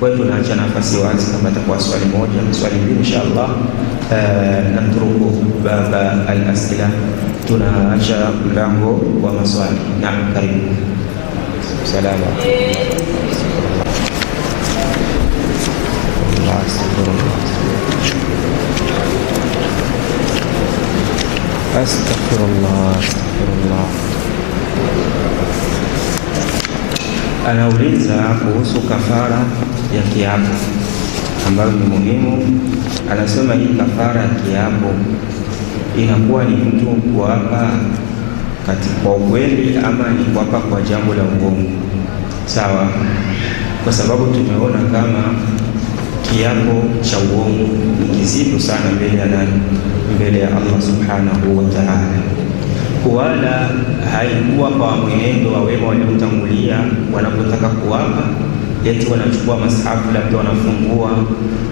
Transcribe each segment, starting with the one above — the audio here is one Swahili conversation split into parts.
Kwa hiyo tunaacha nafasi wazi kama atakuwa swali moja, swali mbili inshallah. Natruku baba al-asila, tunaacha mlango wa maswali. Naam, karibu. Salama. Astaghfirullah. Anauliza kuhusu kafara ya kiapo ambayo ni muhimu. Anasema hii kafara ya kiapo inakuwa ni mtu kuapa kwa ukweli ama ni kuapa kwa jambo la uongo? Sawa, kwa sababu tumeona kama kiapo cha uongo ni kizito sana mbele ya nani? Mbele ya Allah subhanahu wa ta'ala. Wala haikuwa kwa mwenendo wa wema waliotangulia, wanapotaka kuapa eti wanachukua masahafu labda wanafungua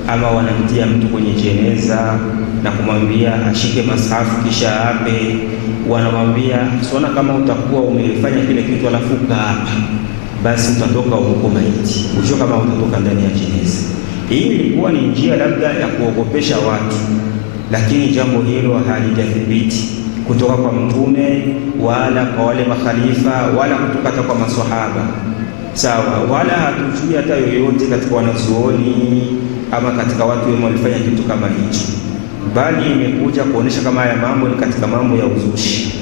ama wanamtia mtu kwenye jeneza na kumwambia ashike masahafu kisha ape. Wanamwambia siona kama utakuwa umefanya kile kitu alafu kaapa, basi utatoka huko maiti, ujue kama utatoka ndani ya jeneza. Hii ilikuwa ni njia labda ya kuogopesha watu, lakini jambo hilo halijathibiti kutoka kwa Mtume wala kwa wale makhalifa wala kutoka hata kwa maswahaba. Sawa, wala hatujui hata yoyote katika wanazuoni ama katika watu wema walifanya kitu kama hicho, bali imekuja kuonesha kama haya mambo ni katika mambo ya uzushi,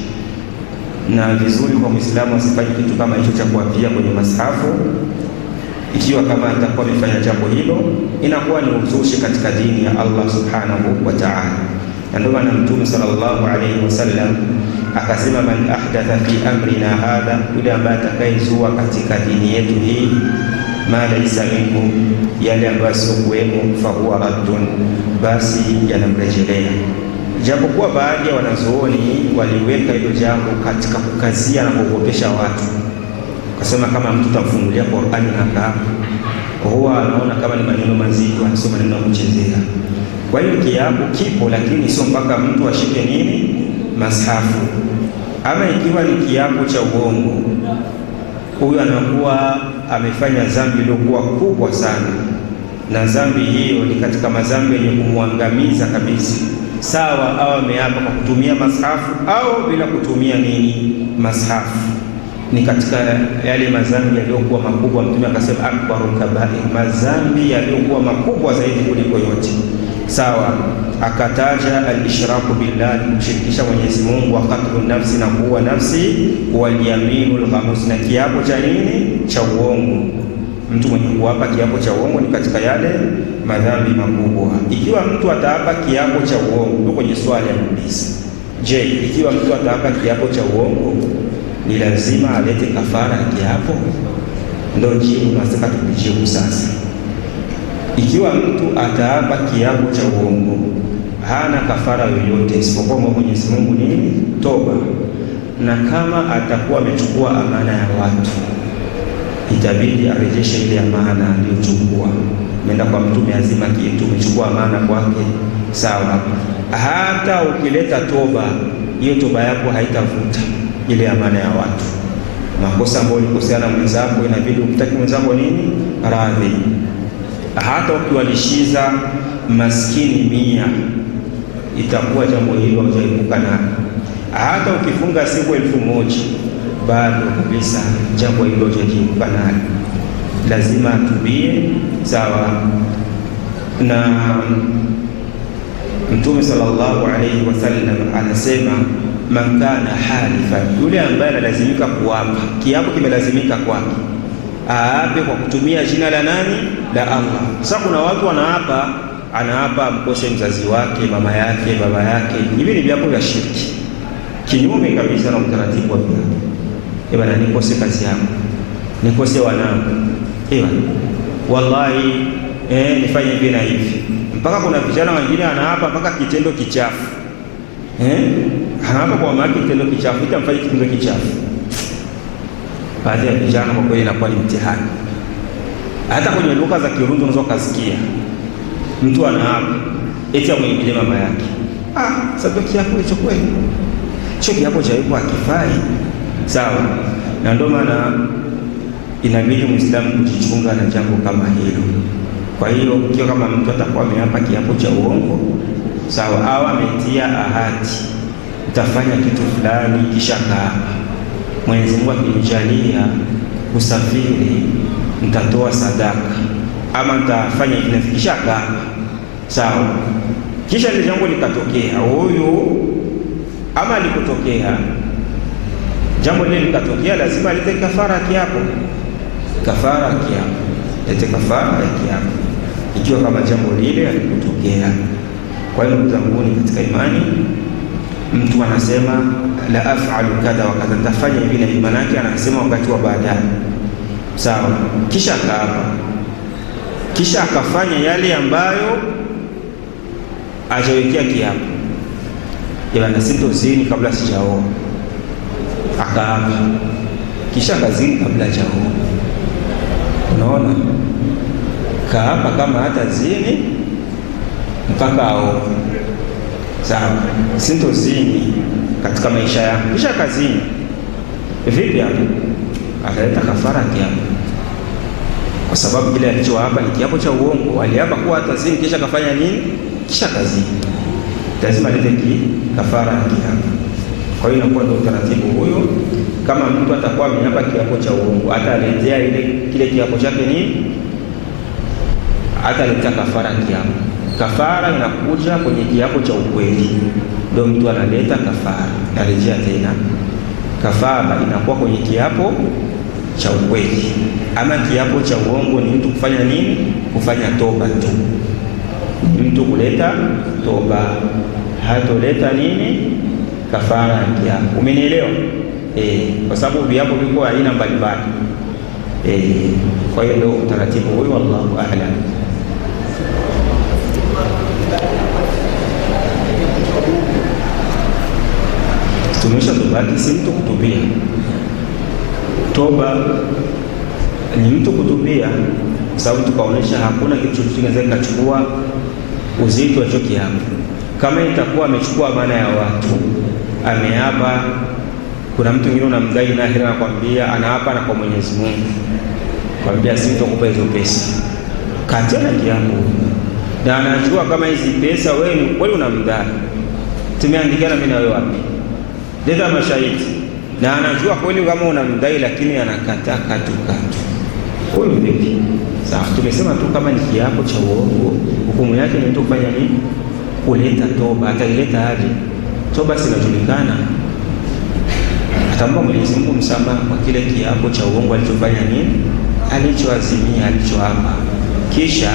na vizuri kwa Muislamu asifanye kitu kama hicho cha kuapia kwenye masahafu. Ikiwa kama atakuwa amefanya jambo hilo, inakuwa ni uzushi katika dini ya Allah subhanahu wa ta'ala. Na ndio maana Mtume sallallahu alayhi wasallam akasema, man ahdatha fi amrina hadha, yule ambaye atakayezua katika dini yetu hii ma laysa minhu, yale ambayo sio kuwemo, fa huwa raddun, basi yanamrejelea. Japokuwa baadhi ya wanazuoni waliweka hilo jambo katika kukazia na kuogopesha watu, akasema kama mtu tamfungulia Qur'ani na huwa anaona kama ni maneno mazito, anasoma maneno ya kuchezea. Kwa hiyo kiapo kipo, lakini sio mpaka mtu ashike nini? Mashafu. Ama ikiwa ni kiapo cha uongo, huyu anakuwa amefanya dhambi iliyokuwa kubwa sana, na dhambi hiyo ni katika madhambi yenye kumwangamiza kabisa. Sawa, au ameapa kwa kutumia mashafu au bila kutumia nini? Mashafu. Ni katika yale madhambi yaliyokuwa makubwa. Mtume akasema akbaru kabair, madhambi yaliyokuwa makubwa zaidi kuliko yote. Sawa, akataja al-ishraku billahi, kumshirikisha Mwenyezi Mungu, wa qatlu nafsi, na kuua nafsi, wal yaminul ghamus, na kiapo cha nini? Cha uongo. Mtu mwenye kuapa kiapo cha uongo ni katika yale madhambi makubwa. Ikiwa mtu ataapa kiapo cha uongo, ndio kwenye swali anauliza, je, ikiwa mtu ataapa kiapo cha uongo ni lazima alete kafara ya kiapo? Ndio jibu tunataka tukujibu sasa. Ikiwa mtu ataapa kiapo cha uongo, hana kafara yoyote isipokuwa Mwenyezi Mungu nini? Toba. Na kama atakuwa amechukua amana ya watu, itabidi arejeshe ile amana aliyochukua. Umeenda kwa Mtume azima kitu, umechukua amana kwake, sawa. Hata ukileta toba, hiyo toba yako haitavuta ile amana ya watu. Makosa ambayo ulikosea na mwenzako, inabidi ukitaki mwenzako nini? Radhi. Hata ukiwalishiza maskini 100, itakuwa jambo hilo hujaibuka nalo. Hata ukifunga siku 1000, bado kabisa jambo hilo hujaibuka nalo. Lazima atubie, sawa. Na Mtume sallallahu alayhi wasallam anasema, man kana halifa, yule ambaye analazimika kuapa, kiapo kimelazimika kwake, aape kwa kutumia jina la nani? La Allah. Sasa kuna watu anaapa mkose mzazi wake, mama yake, baba yake. Hivi ni viapo vya shirki, kinyume kabisa na utaratibu wa viapo. Bwana, nikose kazi yangu, nikose wanangu, wallahi nifanye hivi na hivi. Mpaka kuna vijana wengine anaapa mpaka kitendo kichafu, anaapa kwa mama kitendo kichafu, itamfanya kitendo kichafu. Baadhi ya vijana kwa kweli inakuwa ni mtihani. Hata kwenye lugha za Kirundi unaweza kusikia mtu anaapa eti amwingilie mama yake. Sababu kiapo hicho kweli, hicho kiapo cha hivyo hakifai, sawa. Na ndio maana inabidi Muislamu kujichunga na jambo kama hilo. Kwa hiyo ikiwa kama mtu atakuwa ameapa kiapo cha uongo, sawa, au ametia ahadi utafanya kitu fulani kisha kaapa, Mwenyezi Mungu akinijalia kusafiri nitatoa sadaka ama nitafanya hivi, kisha kaapa, sawa, kisha ile jambo likatokea, huyu ama likutokea jambo lile likatokea, lazima alete kafara kiapo, kafara kiapo, lete kafara ya kiapo ikiwa kama jambo lile alikutokea. Kwa hiyo ndugu zangu katika imani, mtu anasema la af'alu kadha wa kadha, nitafanya hivi na hivi, maana yake anasema wakati wa baadaye, sawa, kisha akaapa, kisha akafanya yale ambayo ajawekea kiapo, ila sitozini kabla sijaoa, akaapa kisha kazini kabla hajaoa. Unaona, kaapa kama hata zini mpaka aoe, sawa, sitozini katika maisha yangu, kisha kazini. Vipi hapo? Ataleta kafara kiapo, kwa sababu kile alichoapa ni kiapo cha uongo. Aliapa kuwa hata zini, kisha kafanya nini? Kisha kazini, lazima alete kafara ya kiapo. Kwa hiyo inakuwa ndio utaratibu huyo. Kama mtu atakuwa ameapa kiapo cha uongo, ataletea kile kiapo chake nini? Ataleta kafara kiapo. Kafara inakuja kwenye kiapo cha ukweli, ndio mtu analeta kafara. Narejea tena, kafara inakuwa kwenye kiapo cha ukweli. Ama kiapo cha uongo ni mtu kufanya nini? Kufanya toba tu, mtu kuleta toba, hatoleta nini? Kafara ya kiapo. Umenielewa? Kwa sababu viapo viko aina mbalimbali. Kwa hiyo ndio utaratibu huo, wallahu a'lam. Tumesha tubaki, si mtu kutubia. Toba ni mtu kutubia, kwa sababu tukaonesha hakuna kitu kinaweza kuchukua uzito wa kiapo. Kama itakuwa amechukua amana ya watu, ameapa, kuna mtu mwingine unamdai na hela, anakuambia anaapa na kwa Mwenyezi Mungu, kwambia sitakupa hizo pesa, katana kiapo, na anajua kama hizi pesa wewe ni kweli unamdai, tumeandikiana mimi na wewe wapi, leta mashahidi, na anajua kweli kama unamdai, lakini anakataa katu. Huyo vipi? Sawa, tumesema tu kama ni kiapo cha uongo, hukumu yake ni mtu kufanya nini? Kuleta toba. Ataileta aje? Toba sinajulikana, atamwomba Mwenyezi Mungu msamaha kwa kile kiapo cha uongo alichofanya nini, alichoazimia, alichoapa. Kisha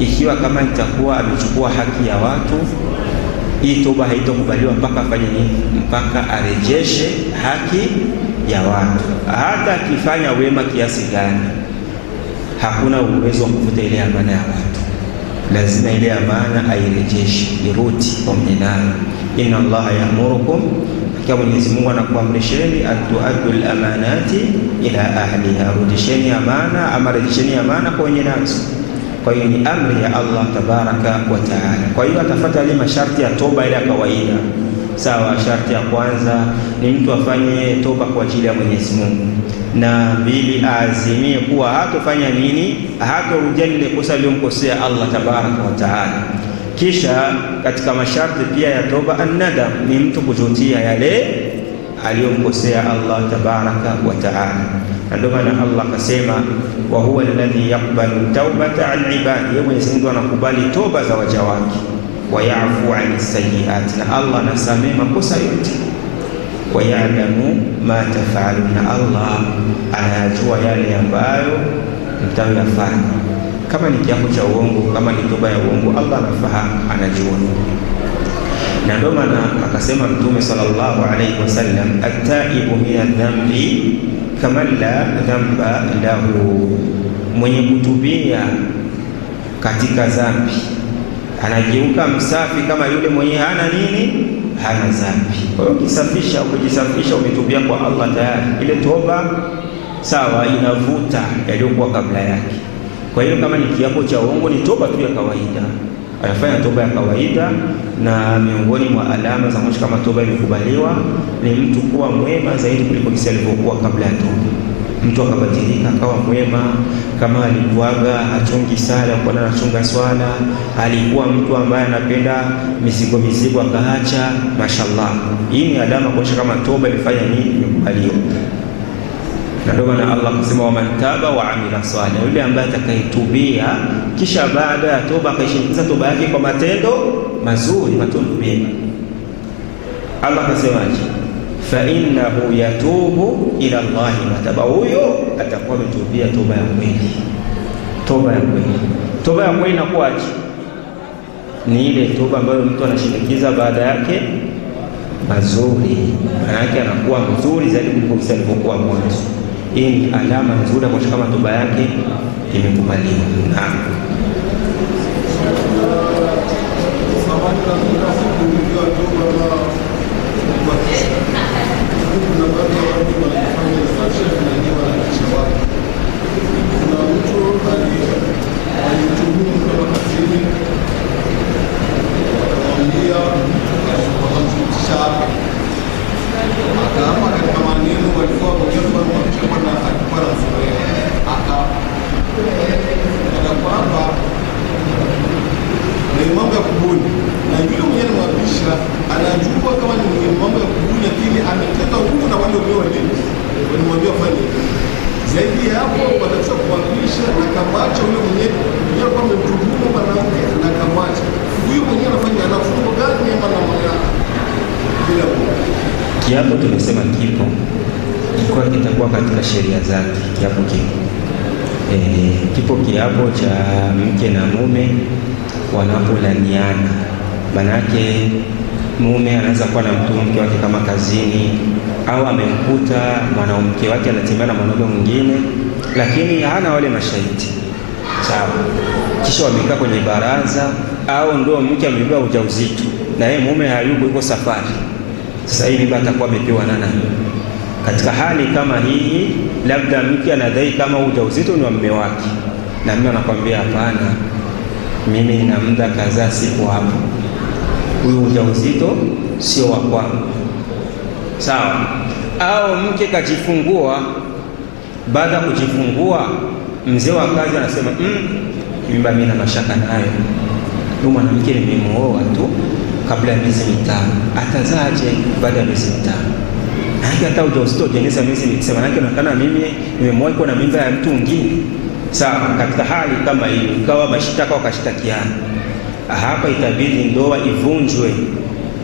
ikiwa kama itakuwa amechukua haki ya watu, hii toba haitokubaliwa mpaka afanye nini? Mpaka arejeshe haki ya watu. Hata akifanya wema kiasi gani, hakuna uwezo wa kufuta ile amana ya watu. Lazima ile amana airejeshe, irudi kwa mwenye nayo. Inna Allaha ya'murukum, kama Mwenyezi Mungu anakuamrisheni, atuaddu al-amanati ila ahliha, rudisheni amana, ama rejesheni amana kwa wenye nazo. Kwa hiyo ni amri ya Allah tabaraka wa taala. Kwa hiyo atafuata ile masharti ya toba ile ya kawaida, sawa. Sharti ya kwanza ni mtu afanye toba kwa ajili ya Mwenyezi Mungu, na mbili, aazimie kuwa hatofanya nini, hatorudia ile kosa aliyomkosea Allah tabaraka wa taala. Kisha katika masharti pia ya toba, an-nadam, ni mtu kujutia yale aliyomkosea Allah tabaraka wa taala. Ndio maana Allah akasema, wa huwa alladhi yaqbalu tawbata an ibadi, yeye Mwenyezi Mungu anakubali toba za waja wake, wa ya'fu an sayyi'at, na Allah anasamehe makosa yote, wa ya'lamu ma taf'aluna, Allah anajua yale ambayo mtayafanya. Kama ni kiapo cha uongo, kama ni toba ya uongo, Allah anafahamu, anajua. Na ndio maana akasema Mtume sallallahu alayhi wasallam, at-taibu min adh-dhanbi kama la dhamba lahu, mwenye kutubia katika dhambi anageuka msafi kama yule mwenye hana nini, hana dhambi. Kwa hiyo ukisafisha, ukijisafisha, umetubia kwa Allah tayari, ile toba sawa, inavuta yaliyokuwa kabla yake. Kwa hiyo kama ni kiapo cha uongo, ni toba tu ya kawaida, anafanya toba ya kawaida. Na miongoni mwa alama za mwisho kama toba imekubaliwa ni mtu kuwa mwema zaidi kuliko jinsi alivyokuwa kabla ya toba. mtu akabadilika akawa mwema, kama alikuwaga hachungi sala kwa anachunga swala, alikuwa mtu ambaye anapenda mizigo akaacha, mashallah. Hii ni alama kuonyesha kama toba imefanya nini, imekubaliwa. Na ndio maana Allah akasema wa man taba wa amila salih, yule ambaye atakayetubia kisha baada ya toba akaishindikiza toba yake kwa matendo mazuri, matendo mema. Allah akasemaje? Fa innahu yatubu ila Allah mataba, huyo atakuwa ametubia toba ya kweli. Toba ya kweli, toba ya kweli inakuwaje? Ni ile toba ambayo mtu anashindikiza baada yake mazuri, maana yake anakuwa mzuri zaidi kuliko alivyokuwa mwanzo. Hii ni alama nzuri kwa kama toba yake imekubaliwa. Naam. mambo ya kubuni na yule mwenye mwapisha anajua kama ni mambo ya kubuni, lakini ameteka nguvu na wale wale wanamwambia fanye zaidi ya hapo, watakisha kuwapisha na kamacha yule mwenye kwa mtuhumu mwanamke na kamacha huyu mwenye anafanya anafungo gani maana mwana bila kiapo. Tumesema kipo kwa kitakuwa katika sheria zake, kiapo kipo kiapo cha mke na mume wanapolaniana. Manake mume anaweza kuwa na mke wake kama kazini, au amemkuta mwanamke wake anatembea na mwanaume mwingine, lakini hana wale mashahidi, sawa. Kisha wamekaa kwenye baraza, au ndio mke amebeba ujauzito na yeye mume hayuko, yuko safari. Sasa hivi baba atakuwa amepewa nana. Katika hali kama hii, labda mke anadai kama ujauzito ni wa mume wake, na mume anakuambia hapana, mimi nina muda kadhaa sipo hapo, huyu ujauzito sio wa kwangu, sawa. Au mke kajifungua, baada ya kujifungua mzee wa kazi anasema mimba mimi na mashaka nayo, huyu mwanamke nimemuoa tu kabla ya miezi mitano, atazaaje baada ya miezi mitano? Hata ujauzito ujeneza miezi mitano, maana inaonekana mimi nimemuoa kwa na mimba ya mtu mwingine, sawa. Katika hali kama hiyo, ikawa mashtaka wakashtakiana, hapa itabidi ndoa ivunjwe,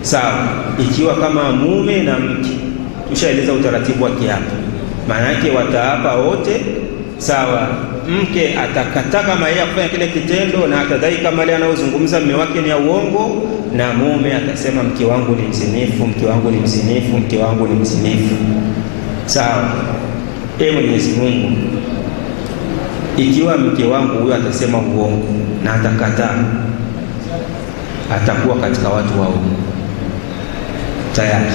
sawa. Ikiwa kama mume na mke, tushaeleza utaratibu wa kiapo, maana yake wataapa wote, sawa. Mke atakataa kama yeye afanya kile kitendo na atadai kama yale anayozungumza mume wake ni ya uongo, na mume atasema mke wangu ni mzinifu, mke wangu ni mzinifu, mke wangu ni mzinifu, sawa. Mwenyezi Mungu, ikiwa mke wangu huyo atasema uongo na atakataa, atakuwa katika watu wa uongo tayari.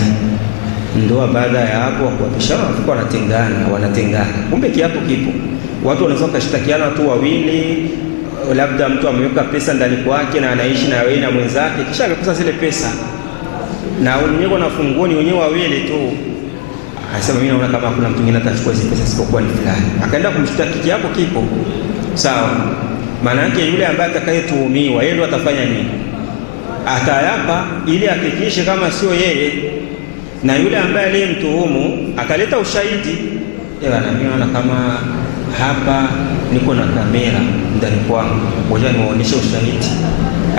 Ndoa baada ya hapo kuapishana wanatengana. Kumbe kiapo kipo. Watu wanaweza kashtakiana tu wawili, labda mtu ameweka pesa ndani kwake na anaishi na wewe na mwenzake, kisha amekosa zile pesa na wenyewe wanafungua wenyewe wawili tu, anasema mimi naona kama kuna mtu mwingine atachukua zile pesa sipokuwa ni fulani, akaenda kumshtaki. Kiapo kipo, sawa. Maana yake yule ambaye atakayetuhumiwa yeye ndo atafanya nini? Atayapa ili hakikishe kama sio yeye, na yule ambaye aliyemtuhumu akaleta ushahidi, naona kama hapa niko na kamera ndani kwangu, ngoja niwaonyeshe ushahidi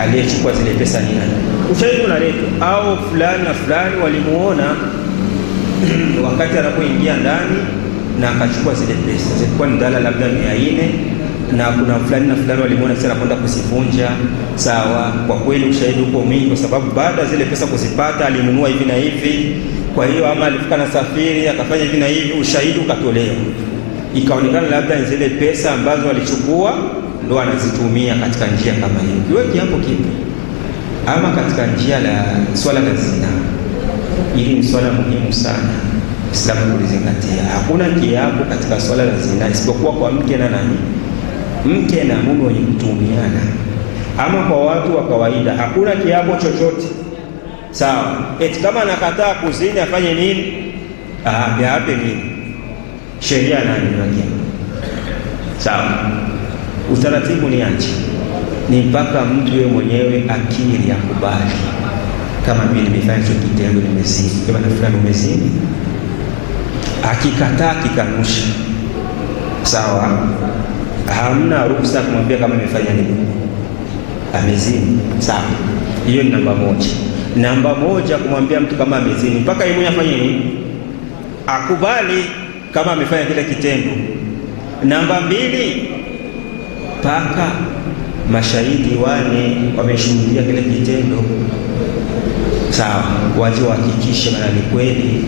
aliyechukua zile pesa ni nani. Ushahidi unaletwa, au fulani na fulani walimuona wakati anapoingia ndani na akachukua zile pesa, zilikuwa ni dola labda 400, na kuna fulani na fulani walimuona sasa anakwenda kuzivunja, sawa. Kwa kweli ushahidi uko mwingi, kwa sababu baada zile pesa kuzipata alinunua hivi na hivi, kwa hiyo ama alifika na safiri akafanya hivi na hivi, ushahidi ukatolewa, ikaonekana labda zile pesa ambazo walichukua ndo anazitumia katika njia kama hiyo. Kiwe kiapo kipo. Ama katika njia la swala la zina, hili ni swala muhimu sana Islamu kulizingatia. Hakuna kiapo katika swala la zina isipokuwa kwa mke na nani? Mke na mume wenye kutumiana. Ama kwa watu wa kawaida hakuna kiapo chochote, sawa. Eti kama anakataa kuzini afanye nini? Ape nini? sheria nani wake. Sawa, utaratibu ni aje? Ni mpaka mtu yeye mwenyewe akiri, akubali, kama mimi nimefanya hicho kitendo, nimezini, kama na fulani umezini, akikataa, kikanusha, sawa, hamna ruhusa kumwambia kama amefanya nini, amezini. Sawa, hiyo ni namba moja. Namba moja, kumwambia mtu kama amezini mpaka yeye mwenyewe afanye nini, akubali kama amefanya kile kitendo. Namba mbili, mpaka mashahidi wane wameshuhudia kile kitendo, sawa, waje wahakikishe maana ni kweli,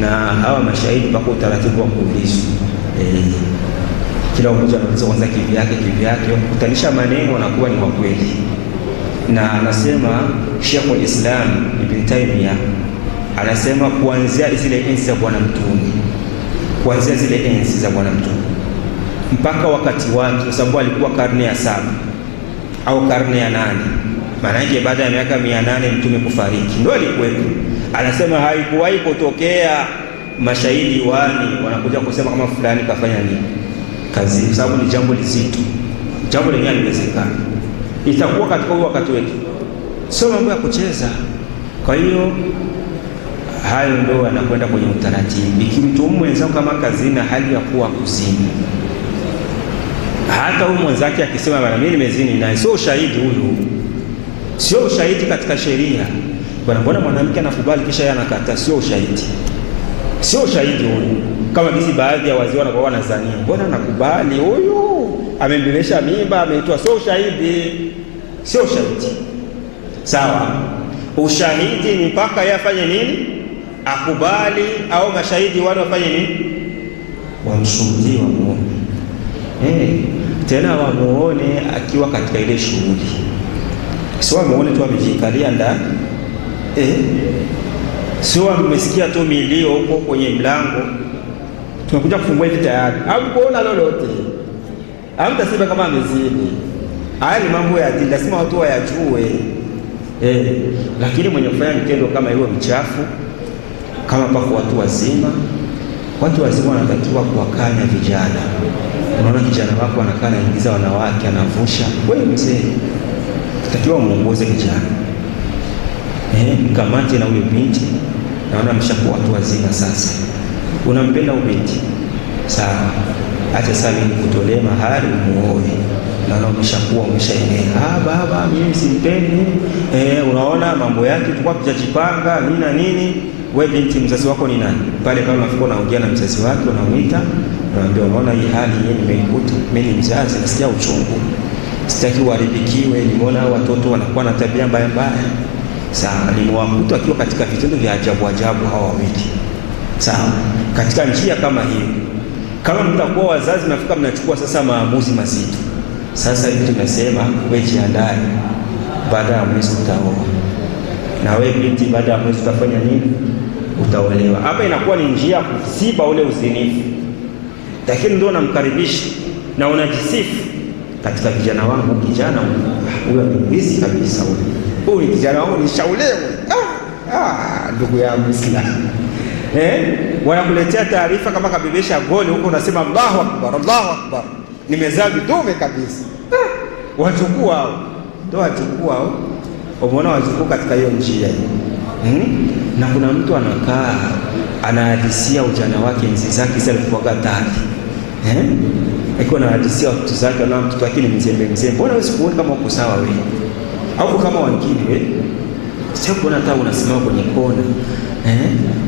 na hawa mashahidi mpaka utaratibu wa kuulizwa. Kila mmoja anaweza kwanza kivyake kutanisha maneno na kuwa ni wa kweli. Na anasema Sheikh Islam Ibn Taymiyyah anasema kuanzia zile enzi za Bwana Mtume, kuanzia zile enzi za Bwana Mtume mpaka wakati wake, kwa sababu alikuwa karne ya 7 au karne ya 8, maana yake baada ya miaka 800 Mtume kufariki ndio alikuwepo. Anasema haikuwahi kutokea mashahidi wani wanakuja kusema kama fulani kafanya nini kazi, kwa sababu ni jambo lizito, jambo lenyewe haliwezekani. Itakuwa katika huo wakati wetu, sio mambo ya kucheza. Kwa hiyo hayo ndio anakwenda kwenye utaratibu. Ikimtuhumu mwenzako kama kazini na hali ya kuwa kuzini, hata huyu mwenzake akisema bwana mimi nimezini naye, sio ushahidi huyu, sio ushahidi katika sheria. Bwana, mbona mwanamke anakubali kisha yeye anakataa? Sio ushahidi, sio ushahidi huyu. Kama kisi baadhi ya wazee wanakuwa wanazania, mbona anakubali huyu amembebesha mimba ameitoa, sio ushahidi, sio ushahidi. Sawa, ushahidi ni mpaka yeye afanye nini, akubali, au mashahidi wale wafanye nini, wamshuhudie, wamuone. Tena wamuone akiwa katika ile shughuli, sio wamuone tu amejikalia ndani. Sio umesikia tu milio huko kwenye mlango, tumekuja kufungua hivi tayari, au kuona lolote, au mtasema kama amezini. Haya ni mambo ya dini, lazima watu wayajue. Lakini mwenye kufanya vitendo kama hiyo mchafu, kama pako watu wazima wanatakiwa kuwakanya vijana. Unaona kijana wako anakaa anaingiza wanawake, anavusha, wewe mzee unatakiwa muongoze kijana, mkamate na ule binti. Naona mshakuwa watu wazima sasa, unampenda ule binti, sawa, acha sasa nikutolee mahari umuoe. Naona umeshaenea, baba mimi simpendi, unaona mambo yake tulikuwa tujajipanga nini na nini. Wewe binti, mzazi wako ni nani? Pale kama unafika unaongea na mzazi wake, unamuita, unaambia unaona hii hali yeye nimeikuta, mimi ni mzazi, nasikia uchungu, sitaki uharibikiwe, nimeona watoto wanakuwa na tabia mbaya mbaya. Sawa, nimewakuta akiwa katika vitendo vya ajabu hawa wawili. Sawa, katika njia kama hiyo, kama mtakuwa wazazi mnafika mnachukua sasa maamuzi mazito. Sasa hivi tunasema wewe jiandae, baada ya mwezi utaoa, na wewe binti baada ya mwezi utafanya nini, utaolewa. Hapa inakuwa ni njia ya kusiba ule uzinifu, lakini ndio unamkaribisha na unajisifu katika vijana wangu, kijana huyu amebisi kabisa, huyu ni kijana wangu, nishaulewe. Ndugu yangu Islam, wanakuletea taarifa kama kabebesha goli huko, unasema Allahu Akbar, Allahu Akbar, nimezaa vidume kabisa. Wachukua hao, ndio wachukua hao. Umeona wachukua katika hiyo njia na kuna mtu anakaa anahadisia ujana wake, enzi zake zile alikuwa tayari, iko na hadisia watu zake, na mtoto wake ni mzembe. Mbona wewe sikuoni kama uko sawa wewe, au kama wengine wewe? Sio kuona hata unasimama kwenye kona,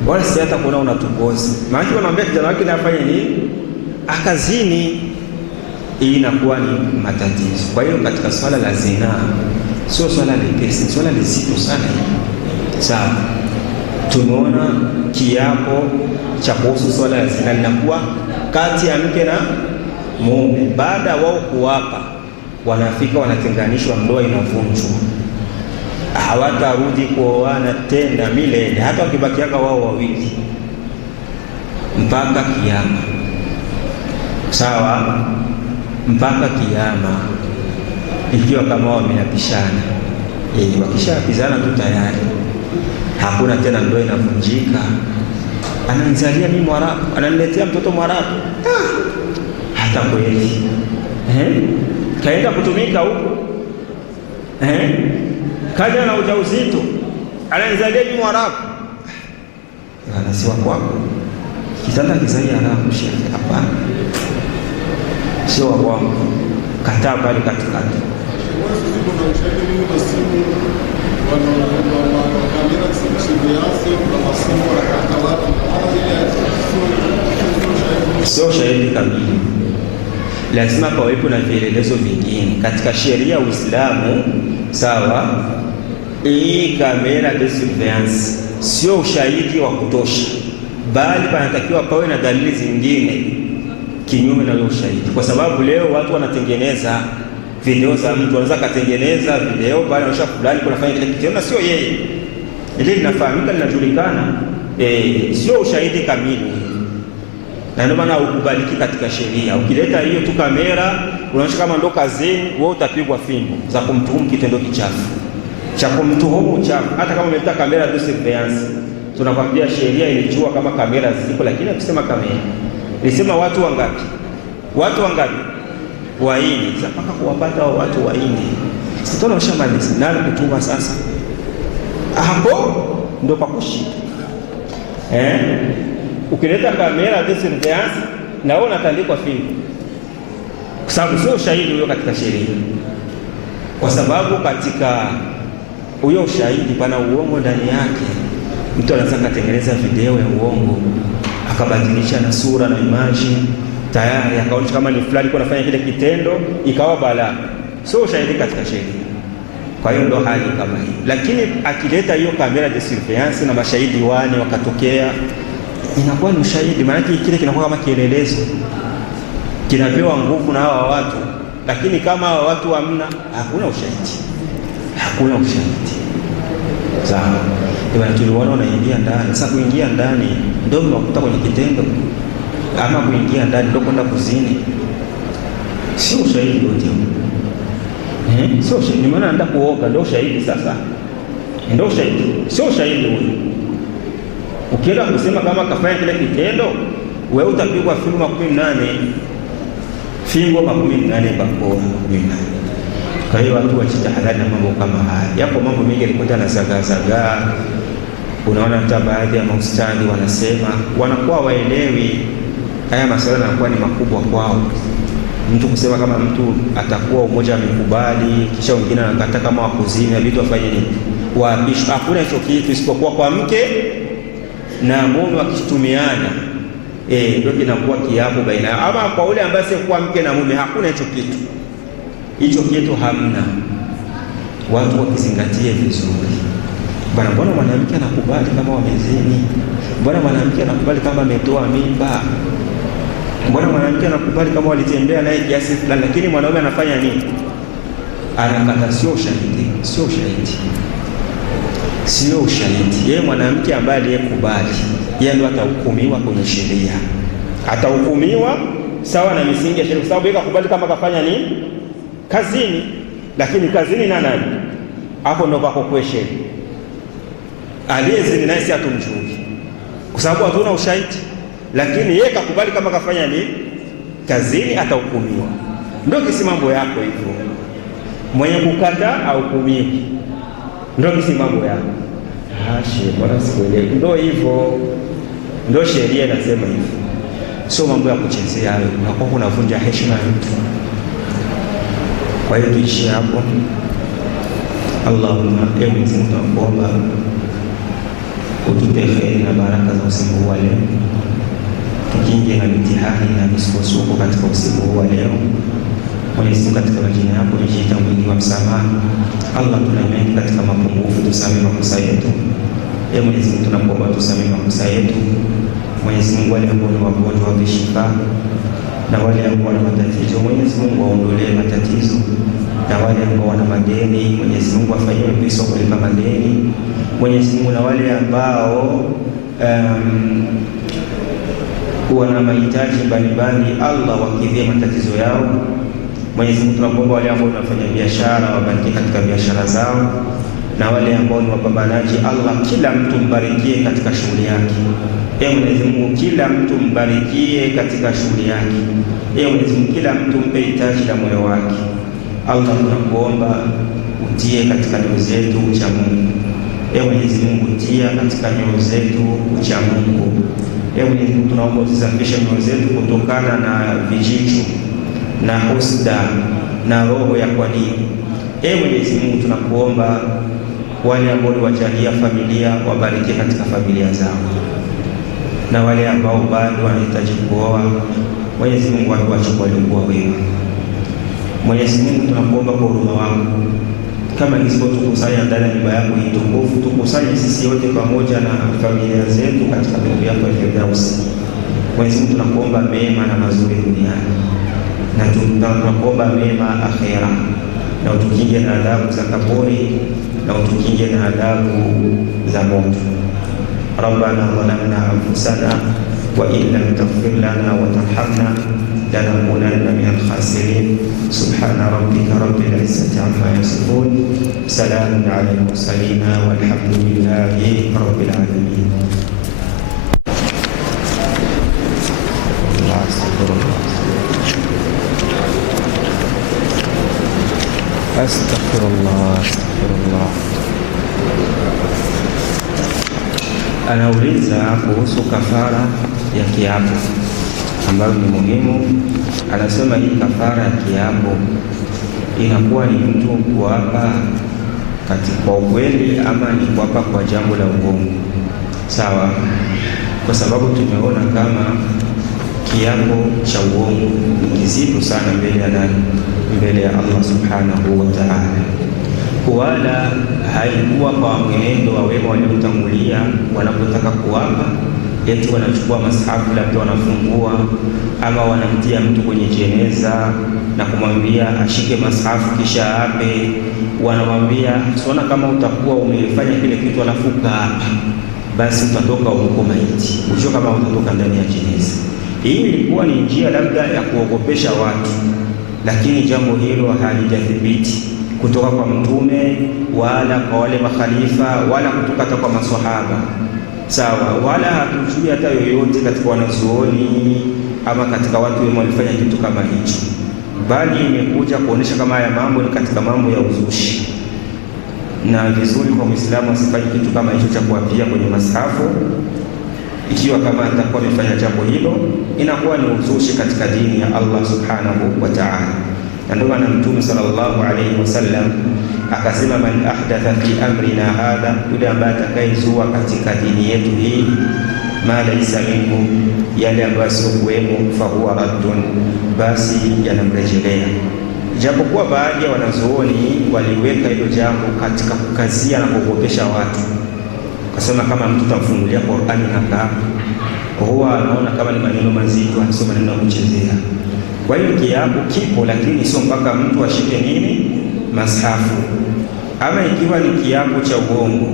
wala si hata kuona unatongoza. Maana wanaambia kijana wake na afanye nini, akazini. Hii inakuwa ni matatizo. Kwa hiyo katika swala la zina, sio swala lepesi, swala lizito sana. Sawa, tumeona kiapo cha kuhusu swala la zina linakuwa kati ya mke na mume. Baada wao kuwapa, wanafika wanatenganishwa, ndoa inavunjwa, hawatarudi kuoana tena milele, hata wakibakiaka wao wawili mpaka kiyama. Sawa, mpaka kiyama, ikiwa kama wameapishana. Wakishapizana tu tayari, hakuna tena ndoa inavunjika, ananizalia mimi Mwarabu, ananiletea mtoto Mwarabu. Hata kweli kaenda kutumika huko, kaja na ujauzito, ananizalia mimi Mwarabu. Anasiwa kwako kitanda kizai Arabu, shekhe, hapana, sio wa kwangu, kataa pale katikati. Sio shahidi kamili, lazima pawepo na vielelezo vingine katika sheria ya Uislamu. Sawa, hii kamera de surveillance sio ushahidi wa kutosha, bali panatakiwa pawe na dalili zingine kinyume na ushahidi, kwa sababu leo watu wanatengeneza video za mtu, anaweza katengeneza video bali anaonyesha fulani kunafanya kile kitu na sio yeye. Ile linafahamika, linajulikana, sio ushahidi kamili, na ndio maana ukubaliki katika sheria. Ukileta hiyo tu kamera unaonyesha kama ndo kazini, wewe utapigwa fimbo za kumtuhumu kitendo kichafu cha kumtuhumu uchafu. Hata kama umeleta kamera de surveillance, tunakwambia sheria ilijua kama kamera ziko, lakini akusema kamera ilisema watu wangapi? Watu wangapi? Waini. Mpaka kuwapata watu waini, sitona ushamaliza nani kutuma sasa. Hapo ndo pakushika. Ukileta kamera de surveillance na wewe unatandikwa fimbo, kwa sababu sio ushahidi huyo katika sheria, kwa sababu katika huyo ushahidi pana uongo ndani yake. Mtu anaweza kutengeneza video ya uongo akabadilisha na sura na image, tayari akaonyesha kama ni fulani kwa anafanya kile kitendo, ikawa balaa. Sio ushahidi katika sheria. Kwa hiyo ndo hali kama hii. Lakini akileta hiyo kamera de surveillance na mashahidi wane wakatokea, inakuwa ni ushahidi, maana kile kinakuwa kama kielelezo, kinapewa nguvu na hawa watu. Lakini kama hawa watu hamna, hakuna ushahidi, hakuna ushahidi. Sawa, ndio tuliona wanaingia ndani. Sasa kuingia ndani ndio unakuta kwenye kitendo, ama kuingia ndani ndio kwenda kuzini, sio ushahidi wote. Sio ushahidi, maana anaenda kuoga ndio ushahidi. Sasa ndio ushahidi, sio ushahidi huyo. Ukienda kusema kama kafanya kile kitendo, wewe utapigwa fimbo 18, fimbo 18 bakora 18. Kwa hiyo watu wajitahadhari na mambo kama haya. Yapo mambo mengi yalikuwa yanasagaa. Unaona hata baadhi ya maustadhi wanasema wanakuwa waelewi haya masuala, yanakuwa ni makubwa kwao. Mtu kusema kama mtu atakuwa umoja amekubali, kisha wengine anakata kama wakuzini na vitu afanye nini, waapishwe. Hakuna hicho kitu isipokuwa kwa mke na mume wakitumiana, ndio kinakuwa kiapo baina yao. Ama kwa ule ambaye si kwa mke na mume, hakuna hicho kitu. Hicho kitu hamna. Watu wakizingatie vizuri. Bwana, mbona mwanamke anakubali kama wamezini? Mbona mwanamke anakubali kama ametoa mimba? Mbona mwanamke anakubali kama walitembea naye kiasi fulani, lakini mwanaume anafanya nini? Anakata. Sio ushahidi, sio ushahidi, sio ushahidi. Yeye mwanamke ambaye aliyekubali, yeye ndio atahukumiwa kwenye sheria, atahukumiwa sawa na misingi ya sheria, kwa sababu yeye kakubali kama kafanya nini kazini. Lakini kazini na nani? Hapo ndo pako question. Aliyezini naye si atumjui, kwa sababu hatuna ushahidi. Lakini yeye kakubali kama kafanya nini kazini, atahukumiwa. Ndio kisi mambo yako hivyo. Mwenye kukata ahukumiwi, ndio kisi mambo yako. Bwana sikuelewi. Ndio hivyo, ndio sheria inasema hivyo, sio mambo ya kuchezea hayo. Unakuwa unavunja heshima ya mtu. Kwa hiyo tuishi hapo. Allahumma, Mwenyezi Mungu tunakuomba utupe kheri na baraka za usiku wa leo, tukinge na mitihani na misukosuko katika usiku wa leo. Mwenyezi Mungu, katika majina yako unajiita mwingi wa msamaha. Allah, tunaimani katika mapungufu, tusamehe makosa yetu. Mwenyezi Mungu, tunakuomba tusamehe makosa yetu. Mwenyezi Mungu, wale ambao ni wagonjwa wape shifa, na wale ambao wana matatizo Mwenyezi Mungu waondolee matatizo, na wale ambao wana madeni Mwenyezi Mungu afanyie wepesi wa kulipa madeni. Mwenyezi Mungu, na wale ambao wana mahitaji mbalimbali, Allah wakidhie matatizo yao. Mwenyezi Mungu, tunakuomba wale ambao wanafanya biashara wabariki katika biashara zao, na wale ambao ni wapambanaji, Allah kila mtu mbarikie katika shughuli yake. Mwenyezi Mungu kila mtu mbarikie katika shughuli yake. Mwenyezi Mungu kila mtu mpe hitaji la moyo wake. Allah, tunakuomba utie katika nyoyo zetu ucha Mungu. Mwenyezi Mungu tia katika nyoyo zetu ucha Mungu. Mwenyezi Mungu tunaomba usafishe nyoyo zetu kutokana na vijicho na husda na roho ya kwa nini. Mwenyezi Mungu tunakuomba wale ambao wajalia familia wabariki katika familia zao, na wale ambao bado wanahitaji kuoa, Mwenyezi Mungu awachagulie kuwa wema. Mwenyezi Mungu tunakuomba kwa huruma wako, kama tukusanya ndani ya nyumba yako hii tukufu, tukusanye sisi wote pamoja na familia zetu katika mbingu yako ya Firdausi. Mwenyezi Mungu tunakuomba mema na mazuri duniani, na tunakuomba mema akhera, na utukinge na adhabu za kaburi, na utukinge na adhabu za moto. Rabbana zalamna anfusana wa in lam taghfir lana wa tarhamna lanakunanna minal khasirin. Subhana rabbika rabbil izzati amma yasifun, salamun ala al-mursalin walhamdulillahi rabbil alamin. Astaghfirullah. Anauliza kuhusu kafara ya kiapo ambayo ni muhimu. Anasema hii kafara ya kiapo inakuwa ni mtu kuapa kwa ukweli ama ni kuapa kwa jambo la uongo? Sawa, kwa sababu tumeona kama kiapo cha uongo ni kizito sana mbele ya nani? Mbele ya Allah subhanahu wa ta'ala. Wala haikuwa kwa mwenendo wa wema waliotangulia, wanapotaka kuapa eti wanachukua masahafu labda wanafungua ama wanamtia mtu kwenye jeneza na kumwambia ashike masahafu kisha ape. Wanamwambia siona kama utakuwa umefanya kile kitu alafu ukaapa, basi utatoka huko maiti, usio kama utatoka ndani ya jeneza. Hii ilikuwa ni njia labda ya kuogopesha watu, lakini jambo hilo halijathibiti kutoka kwa Mtume wala kwa wale makhalifa wala kutoka hata kwa maswahaba. Sawa, wala hatujui hata yoyote katika wanazuoni ama katika watu wema walifanya kitu kama hicho, bali imekuja kuonesha kama haya mambo ni katika mambo ya uzushi, na vizuri kwa Muislamu asifanye kitu kama hicho cha kuapia kwenye masahafu. Ikiwa kama atakuwa amefanya jambo hilo, inakuwa ni uzushi katika dini ya Allah subhanahu wa ta'ala. Na ndio maana Mtume sallallahu alayhi wasallam akasema, man ahdatha fi amrina hadha, yule ambaye atakayezua katika dini yetu hii ma laysa minhu, yale ambayo sio kuwemo, fa huwa raddun, basi yanamrejelea. Japokuwa baadhi ya wanazuoni waliweka hilo jambo katika kukazia na kuogopesha watu, kasema kama mtu tamfungulia Qur'ani hapa huwa anaona kama ni maneno mazito, anasoma maneno ya kuchezea. Kwa hiyo kiapo kipo, lakini sio mpaka mtu ashike nini? Masahafu. Ama ikiwa ni kiapo cha uongo,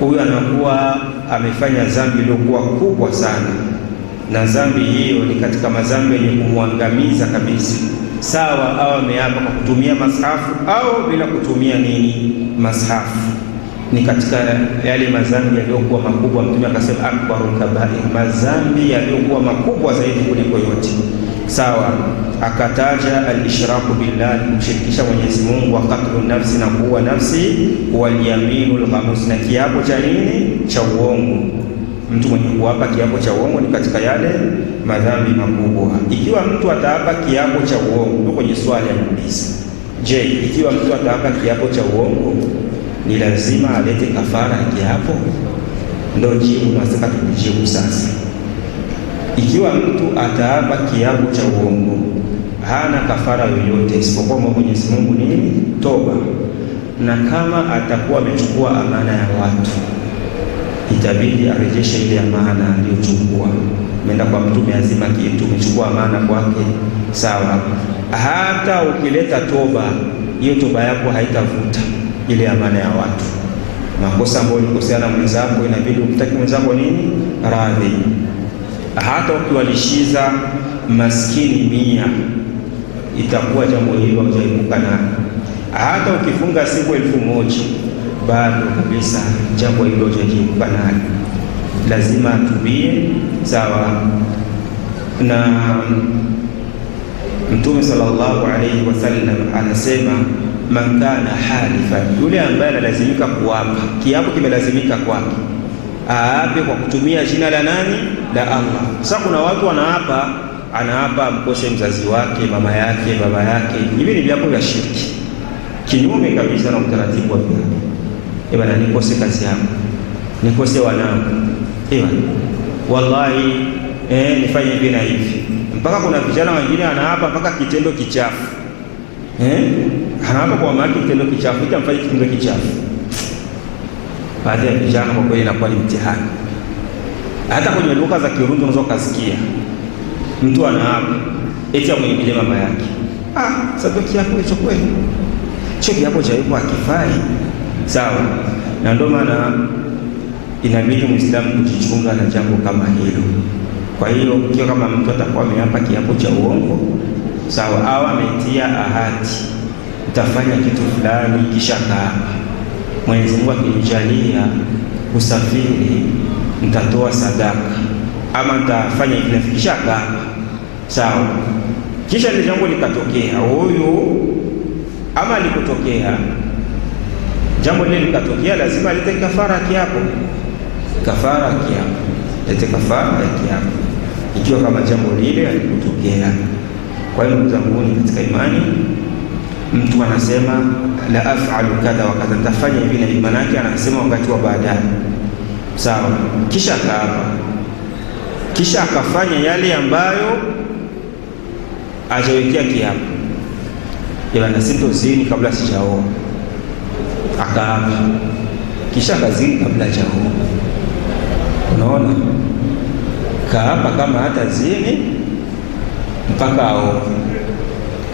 huyu anakuwa amefanya dhambi iliyokuwa kubwa sana, na dhambi hiyo ni katika madhambi yenye kumwangamiza kabisa. Sawa, au ameapa kwa kutumia masahafu au bila kutumia nini? Masahafu. Ni katika yale madhambi yaliyokuwa makubwa. Mtume akasema akbarul kabair, madhambi yaliyokuwa makubwa zaidi kuliko yote. Sawa, akataja al-ishraku billah, kumshirikisha Mwenyezi Mungu, wa qatlu nafsi, na kuua nafsi, wal yaminul ghamus, na kiapo cha nini? Cha uongo. Mtu mwenye kuapa kiapo cha uongo ni katika yale madhambi makubwa. Ikiwa mtu ataapa kiapo cha uongo, ndio kwenye swali ya kuuliza, je, ikiwa mtu ataapa kiapo cha uongo ni lazima alete kafara ya kiapo? Ndio jibu tunataka tukujibu sasa. Ikiwa mtu ataapa kiapo cha uongo, hana kafara yoyote isipokuwa Mwenyezi Mungu nini? Toba. Na kama atakuwa amechukua amana ya watu, itabidi arejeshe ile amana aliyochukua. Umeenda kwa Mtume azima kitu, umechukua amana kwake, sawa. Hata ukileta toba, hiyo toba yako haitavuta ile amana ya watu. Makosa ambayo ulikosea na mwenzako, inabidi umtaki mwenzako nini? Radhi. Hata ukiwalishiza maskini 100, itakuwa jambo hilo hujaibuka nalo. Hata ukifunga siku 1000, bado kabisa jambo hilo hajajiunga nalo, lazima atubie. Sawa. Na Mtume sallallahu alayhi wasallam anasema, man kana halifa, yule ambaye analazimika kuapa, kiapo kimelazimika kwake, aape kwa kutumia jina la nani? La Allah. Sasa kuna watu anaapa mkose mzazi wake, mama yake, baba yake. Hivi ni viapo vya shirki, kinyume kabisa na utaratibu wa viapo. Bwana, nikose kazi yangu, nikose wanangu, wallahi nifanye hivi na hivi. Mpaka kuna vijana wengine anaapa mpaka kitendo kichafu, anaapa kwa mama kitendo kichafu, itamfanya kitendo kichafu. Baadhi ya vijana kwa kweli inakuwa ni mtihani. Hata kwenye lugha za Kirundi unaweza kusikia mtu anaapa eti amwingilie mama yake. Sababu kiapo hicho kweli sio kiapo cha hivyo, akifai. Sawa. Na ndio maana inabidi Muislamu kujichunga na jambo kama hilo. Kwa hiyo ikiwa kama mtu atakuwa ameapa kiapo cha uongo, sawa, au ametia ahadi utafanya kitu fulani kisha kaapa, Mwenyezi Mungu akinijalia usafiri, nitatoa sadaka ama nitafanya hivi, kisha kaapa, sawa, kisha ile jambo likatokea, huyu ama likotokea jambo lile likatokea, lazima alete kafara kiapo, kafara kiapo, lete kafara ya kiapo ikiwa kama jambo lile alikotokea. Kwa hiyo ndugu zangu katika imani, mtu anasema la af'alu kadha wa kadha, nitafanya hivi na hivi, maana yake anasema wakati wa baadaye, sawa, kisha kaapa, kisha akafanya yale ambayo ajawekea kiapo. Bwana, sitozini kabla sijaoa, akaapa, kisha kazini kabla hajaoa. Unaona, kaapa kama hata zini mpaka aoe,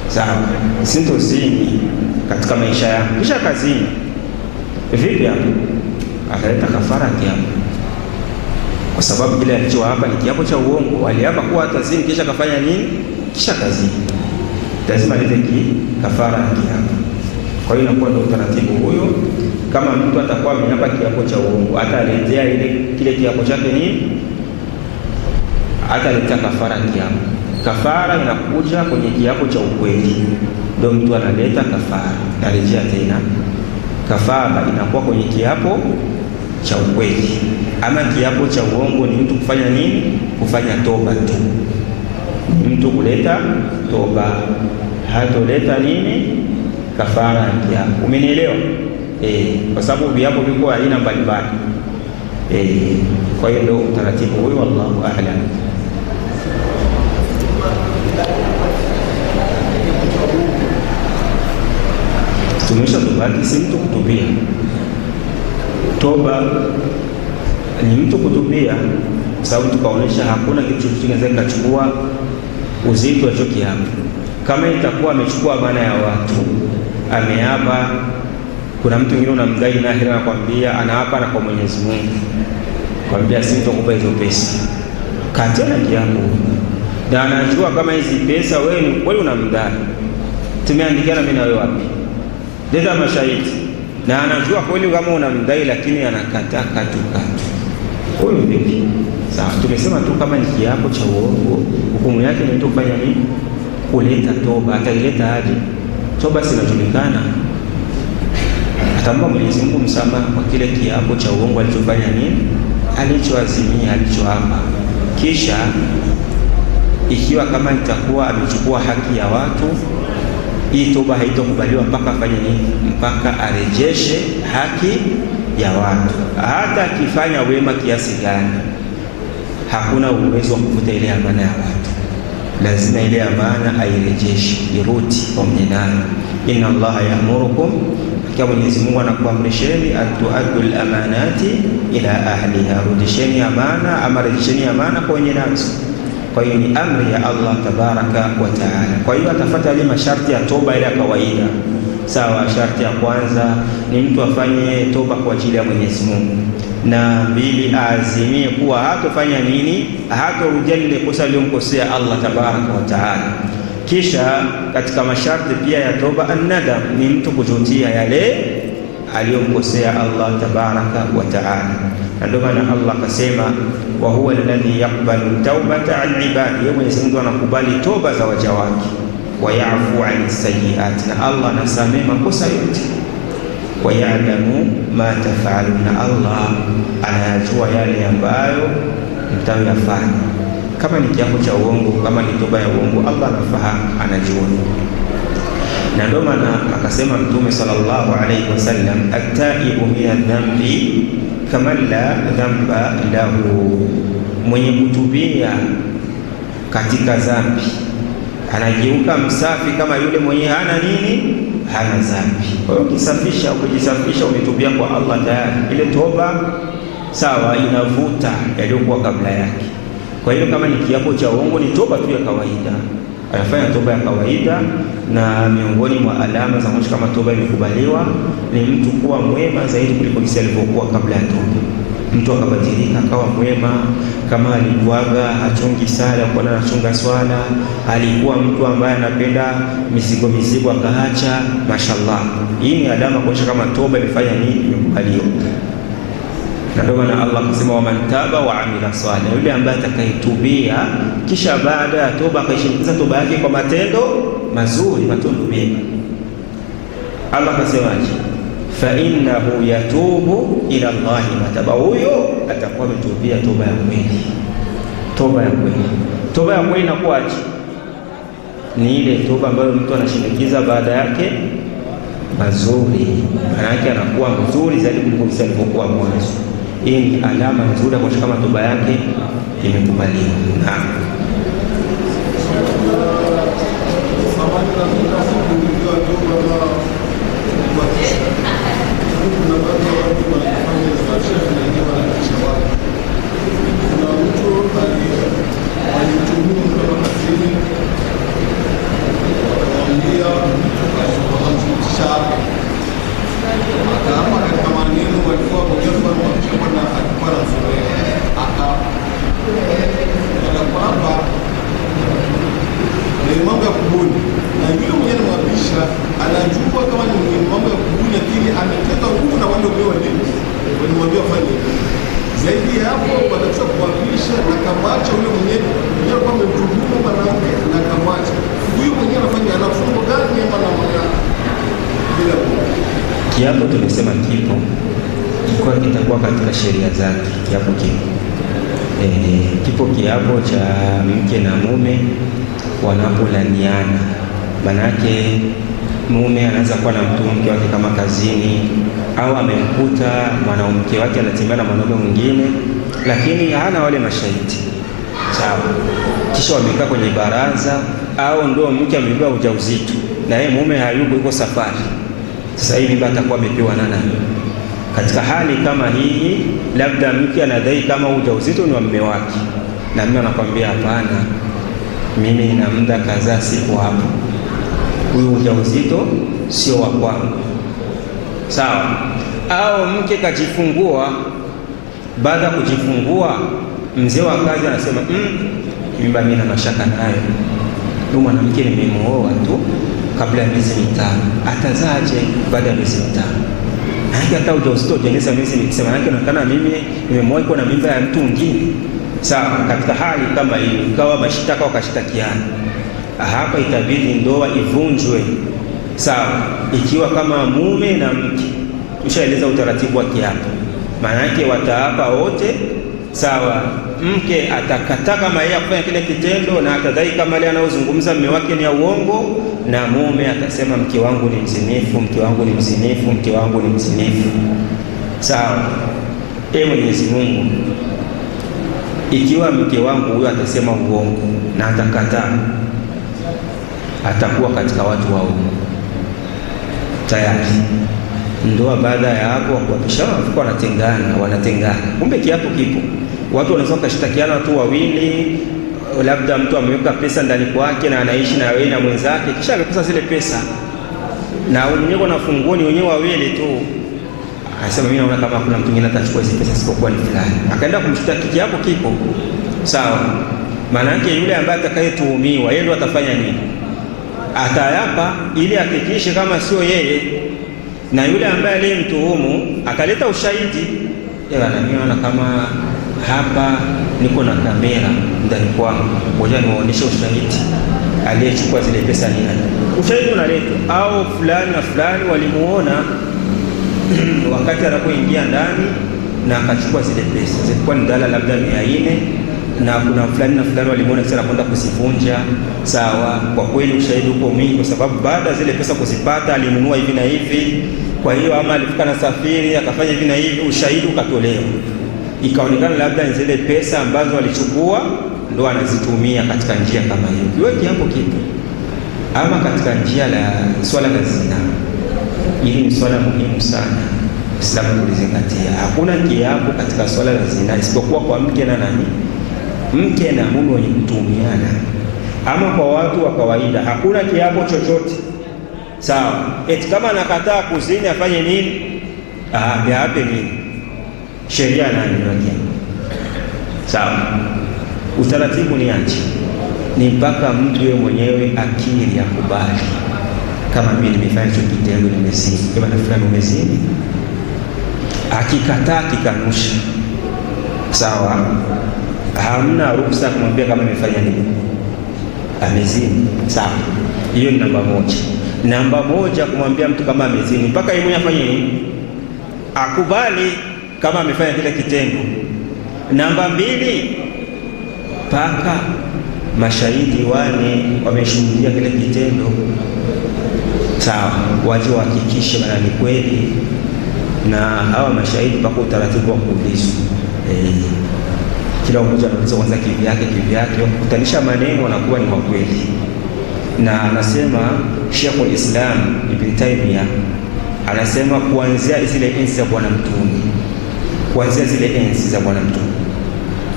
sawa, sitozini katika maisha yangu, kisha kazini. Vipi hapo? Akaleta kafara kiapo, kwa sababu kile alichoapa ni kiapo cha uongo. Aliapa kuwa hata zini, kisha kafanya nini? Kisha kazini. Lazima alete kafara ya kiapo. Kwa hiyo inakuwa ndio utaratibu huyo. Kama mtu atakuwa ameapa kiapo cha uongo, ataletea kile kiapo chake nini? Ataleta kafara kiapo. Kafara inakuja kwenye kiapo cha ukweli, ndio mtu analeta kafara. Narejea tena, kafara inakuwa kwenye kiapo cha ukweli. Ama kiapo cha uongo ni mtu kufanya nini? Kufanya toba tu, mtu kuleta toba, hatoleta nini? Kafara ya kiapo. Umenielewa? Kwa sababu viapo viko aina mbalimbali. Kwa hiyo ndio utaratibu huo, wallahu a'lam. Tumesha tubaki si mtu kutubia. Toba ni mtu kutubia, kwa sababu tukaonesha hakuna kitu kinaweza kikachukua uzito wa kiapo. Kama itakuwa amechukua maana ya watu, ameapa, kuna mtu mwingine unamdai na ahira, anakuambia anaapa na kwa Mwenyezi Mungu, kwambia sitakupa hizo pesa, katana kiapo, na anajua kama hizi pesa wewe unamdai, tumeandikiana mimi na wewe wapi, leta mashahidi, na anajua kweli kama unamdai, lakini anakataa katu. Huyo vipi? Sawa, tumesema tu kama ni kiapo cha uongo, hukumu yake ni kufanya nini? Kuleta toba. Ataileta aje? Toba sinajulikana, atamwomba Mwenyezi Mungu msamaha kwa kile kiapo cha uongo alichofanya nini, alichoazimia, alichoapa. Kisha ikiwa kama itakuwa amechukua haki ya watu, hii toba haitokubaliwa mpaka afanye nini? Mpaka arejeshe haki ya watu. Hata akifanya wema kiasi gani, hakuna uwezo wa kufuta ile amana ya watu. Lazima ile amana airejeshe, irudi kwa mwenye nayo. Inna Allaha ya'murukum, kwa Mwenyezi Mungu anakuamrisheni, atuaddu al-amanati ila ahliha, rudisheni amana, ama rejesheni amana kwa wenye nazo. Kwa hiyo ni amri ya Allah tabaraka wa taala. Kwa hiyo atafuata ile masharti ya toba ile ya kawaida. Sawa, sharti ya kwanza ni mtu afanye toba kwa ajili ya Mwenyezi Mungu, na mbili, aazimie kuwa hatofanya nini, hatorudia lile kosa aliyomkosea Allah tabaraka wa taala. Kisha katika masharti pia ya toba, an-nadam, ni mtu kujutia yale aliyomkosea Allah tabaraka wa taala. Na ndio maana Allah akasema, wa huwa alladhi yaqbalu taubata an ibadi, yeye Mwenyezi Mungu anakubali toba za waja wake, wa ya'fu an sayyi'at, na Allah anasamehe makosa yote, wa ya'lamu ma taf'alun, na Allah anayajua yale ambayo mtayoyafanya. Kama ni kiapo cha uongo, kama ni toba ya uongo, Allah anafahamu, anajua. Na ndio maana akasema Mtume sallallahu alayhi wasallam, at-taibu min adh-dhanbi kama la dhanba lahu, mwenye kutubia katika dhambi anageuka msafi kama yule mwenye hana nini, hana dhambi. Kwa hiyo ukisafisha, ukijisafisha, umetubia kwa Allah tayari, ile toba sawa inavuta yaliyokuwa kabla yake. Kwa hiyo kama ni kiapo cha uongo, ni toba tu ya kawaida, anafanya toba ya kawaida. Na miongoni mwa alama za mwisho kama toba imekubaliwa ni mtu kuwa mwema zaidi kuliko jinsi alivyokuwa kabla ya toba. Mtu akabadilika akawa mwema, kama alikuwaga hachungi sala kwa nini anachunga swala, alikuwa mtu ambaye anapenda mizigo akaacha, mashallah. Hii ni alama kuonyesha kama toba imefanya nini, imekubaliwa. Na ndio maana Allah akasema, wa man taba wa amila salih, yule ambaye atakayetubia kisha baada ya toba akaishirikiza toba yake kwa matendo mazuri, matendo mema. Allah akasemaje? Fa innahu yatubu ila Allah mataba, huyo atakuwa ametubia toba ya kweli. Toba ya kweli, toba ya kweli inakuwaje? Ni ile toba ambayo mtu anashirikiza baada yake mazuri, maana yake anakuwa mzuri zaidi kuliko alivyokuwa mwanzo. Hii ni alama nzuri kwa kama toba yake imekubaliwa. mambo ya kubuni, na yule mwenye anamwapisha anajua kama ni mambo ya kubuni, lakini ameteka nguvu na wale walimwambia fanye zaidi ya hapo. Watakisha kuwapisha na kamwacha yule mwenyewe kwa mtuhumu mwanamke na kamwacha huyu mwenyewe anafanya anafungo gani ama na mwana bila kiapo. Tumesema kipo kwa kitakuwa katika sheria zake. Kiapo kipo kiapo cha mke na mume wanapolaniana. Manake mume anaweza kuwa na mke wake kama kazini, au amemkuta mwanamke wake anatembea na mwanaume mwingine, lakini hana wale mashahidi, sawa. Kisha wamekaa kwenye baraza, au ndio mke amebeba ujauzito na yeye mume hayuko, yuko safari. Sasa hii mimba atakuwa amepewa na nani? Katika hali kama hii, labda mke anadai kama ujauzito ni wa mume wake, na mume anakuambia hapana, mimi nina muda kadhaa siku hapo, huyu ujauzito sio wa kwangu, sawa. Au mke kajifungua, baada ya kujifungua mzee wa kazi anasema mimba mimi na mashaka nayo, huyu mwanamke nimemuoa tu kabla ya miezi 5, atazaje baada ya miezi 5? Hata ujauzito ujeneza miezi 9, maana yake nakana mimi nimemuoa kwa na mimba ya mtu mwingine, sawa. Katika hali kama hiyo, ikawa mashitaka wakashitakiana, hapa itabidi ndoa ivunjwe, sawa. Ikiwa kama mume na mke, tushaeleza utaratibu wa kiapo, maana yake wataapa wote, sawa. Mke atakataa kama yeye afanya kile kitendo na atadai kama yale anayozungumza mume wake ni ya uongo, na mume atasema mke wangu ni mzinifu, mke wangu ni mzinifu, mke wangu ni mzinifu, sawa. Mwenyezi Mungu, ikiwa mke wangu huyo atasema uongo na atakataa, atakuwa katika watu wa uongo tayari. Ndoa baada ya hapo wakishana wanatengana. Kumbe kiapo kipo. Watu wanaweza kashtakiana tu wawili, labda mtu ameweka pesa ndani kwake na anaishi na wewe na mwenzake, kisha amekosa zile pesa na wenyewe na funguoni wenyewe wawili tu, anasema mimi naona kama kuna mtu mwingine atachukua hizo pesa sipokuwa ni fulani, akaenda kumshtaki. Kiapo kipo, sawa. Maana yake yule ambaye atakayetuhumiwa yeye ndo atafanya nini? Atayapa ili hakikishe kama sio yeye, na yule ambaye aliyemtuhumu akaleta ushahidi, naona kama hapa niko na kamera ndani kwangu, ngoja niwaonyeshe ushahidi, aliyechukua zile pesa ni nani. Ushahidi unaletwa, au fulani na fulani walimuona wakati anapoingia ndani na akachukua zile pesa, zilikuwa ni dola labda 400, na kuna fulani na fulani walimuona sasa anakwenda kuzivunja. Sawa, kwa kweli ushahidi uko mwingi, kwa sababu baada zile pesa kuzipata alinunua hivi na hivi, kwa hiyo ama alifika na safiri akafanya hivi na hivi, ushahidi ukatolewa, ikaonekana labda ni zile pesa ambazo alichukua ndo anazitumia katika njia kama hiyo. Kiweki hapo kipo. Ama katika njia la swala la zina, hili ni swala muhimu sana Uislamu kulizingatia. Hakuna kiapo katika swala la zina isipokuwa kwa mke na nani, mke na mume wenye kutumiana. Ama kwa watu wa kawaida hakuna kiapo chochote. Sawa, eti kama anakataa kuzini afanye nini? Yape nini? Sheria nani yake? Sawa, utaratibu ni aje? Ni mpaka mtu yeye mwenyewe akiri ya kubali, kama mimi nimefanya hicho kitendo, nimezini, kama na fulani umezini, akikataa kikanusha, sawa, hamna ruhusa kumwambia kama nimefanya nini, amezini. Sawa, hiyo ni namba moja. Namba moja, kumwambia mtu kama amezini mpaka yeye mwenyewe afanye nini, akubali kama amefanya kile kitendo. Namba mbili, mpaka mashahidi wane wameshuhudia kile kitendo, sawa, waje wahakikishe bana ni kweli, na hawa mashahidi mpaka utaratibu wa kuulizwa. Kila mmoja anaweza kwanza kivyake kutanisha maneno wanakuwa ni wa kweli. Na anasema Sheikhul Islam Ibn Taymiyyah anasema kuanzia zile enzi za Bwana Mtume, kuanzia zile enzi za Bwana Mtume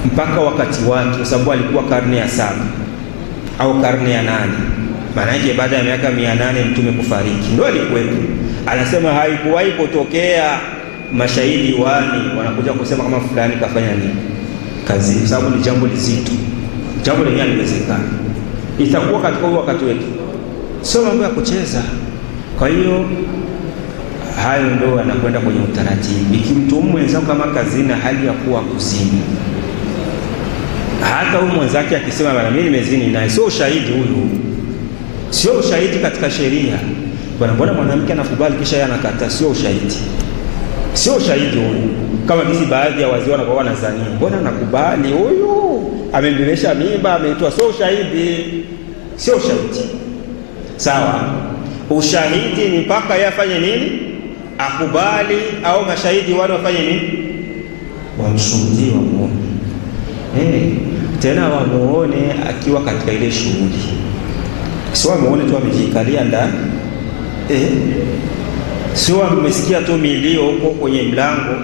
mpaka wakati wake, kwa sababu alikuwa karne ya 7 au karne ya 8, maana yake baada ya miaka 800 Mtume kufariki ndio alikuwepo. Anasema haikuwahi kutokea mashahidi wani wanakuja kusema kama fulani kafanya nini kazi, kwa sababu ni jambo lizito, jambo lenyewe haliwezekani. Itakuwa katika huo wakati wetu, sio mambo ya kucheza. Kwa hiyo hayo ndio anakwenda kwenye utaratibu. Ikimtuhumu mwenzako kama kazini na hali ya kuwa kuzini, hata huyu mwenzake akisema bwana mimi nimezini naye, sio ushahidi huyu, sio ushahidi katika sheria. Bwana, mbona mwanamke anakubali kisha yeye anakataa? Sio ushahidi, sio ushahidi huyu. Kama hizi baadhi ya wazee wanakuwa wanazania, mbona anakubali huyu amembebesha mimba ameitwa, sio ushahidi, sio ushahidi. Sawa, ushahidi ni mpaka yeye afanye nini, akubali, au mashahidi wale wafanye nini, wamshuhudie, wamuone. Tena wamuone akiwa katika ile shughuli, sio wamuone tu amejikalia ndani, sio umesikia tu milio huko kwenye mlango,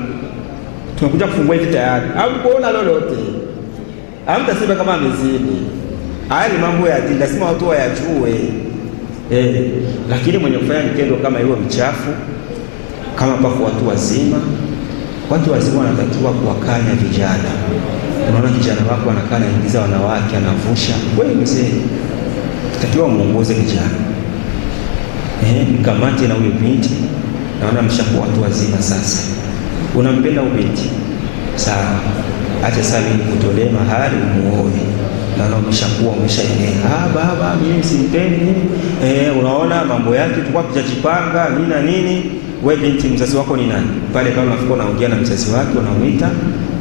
tumekuja kufungua hivi tayari, au kuona lolote, hamtasema kama amezini. Haya ni mambo ya dini, lazima watu wayajue. Lakini mwenye kufanya kitendo kama hiyo mchafu, kama pako watu wazima wanatakiwa kuwakanya vijana. Unaona kijana wako anakaa anaingiza wanawake, anavusha, wewe mzee tutakiwa muongoze kijana, mkamate na huyo binti. Naona mshakuwa watu wazima sasa, unampenda huyo binti, sawa, acha sasa mimi kutolee mahali umuoe. Naona umeshaenea, baba mimi simpendi, unaona mambo yake tulikuwa tujajipanga nini na nini. Wewe binti, mzazi wako ni nani? Pale kama unafika unaongea na mzazi wake, unamuita,